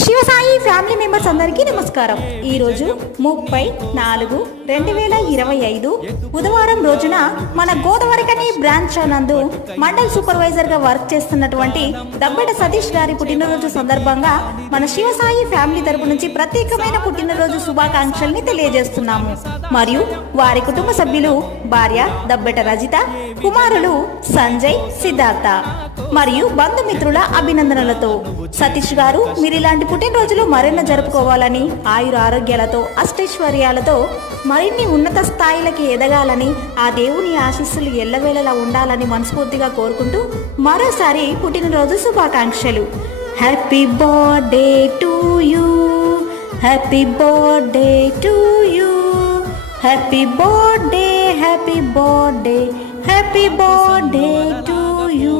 Shivasai family members అందరికీ నమస్కారం. ఈరోజు 30/4/2025 బుధవారం రోజున మన గోదావరికని బ్రాంచ్ నందు మండల్ సూపర్వైజర్ గా వర్క్ చేస్తున్నటువంటి దబ్బెట సతీష్ గారి పుట్టినరోజు సందర్భంగా మన శివసాయి ఫ్యామిలీ తరపు నుంచి ప్రత్యేకమైన పుట్టినరోజు శుభాకాంక్షల్ని తెలియజేస్తున్నాము. మరియు వారి కుటుంబ సభ్యులు భార్య దబ్బెట రజిత, కుమారులు సంజయ్, సిద్ధార్థ మరియు బంధుమిత్రుల అభినందనలతో సతీష్ గారు మీరు ఇలాంటి పుట్టినరోజులు మరెన్నో జరుపుకోవాలని, ఆయుర ఆరోగ్యాలతో అష్టైశ్వర్యాలతో మరిన్ని ఉన్నత స్థాయిలకి ఎదగాలని, ఆ దేవుని ఆశీస్సులు ఎల్లవేళలా ఉండాలని మనస్ఫూర్తిగా కోరుకుంటూ మరోసారి పుట్టినరోజు శుభాకాంక్షలు. Happy birthday to you, happy birthday to you, happy birthday, happy birthday, happy birthday to you.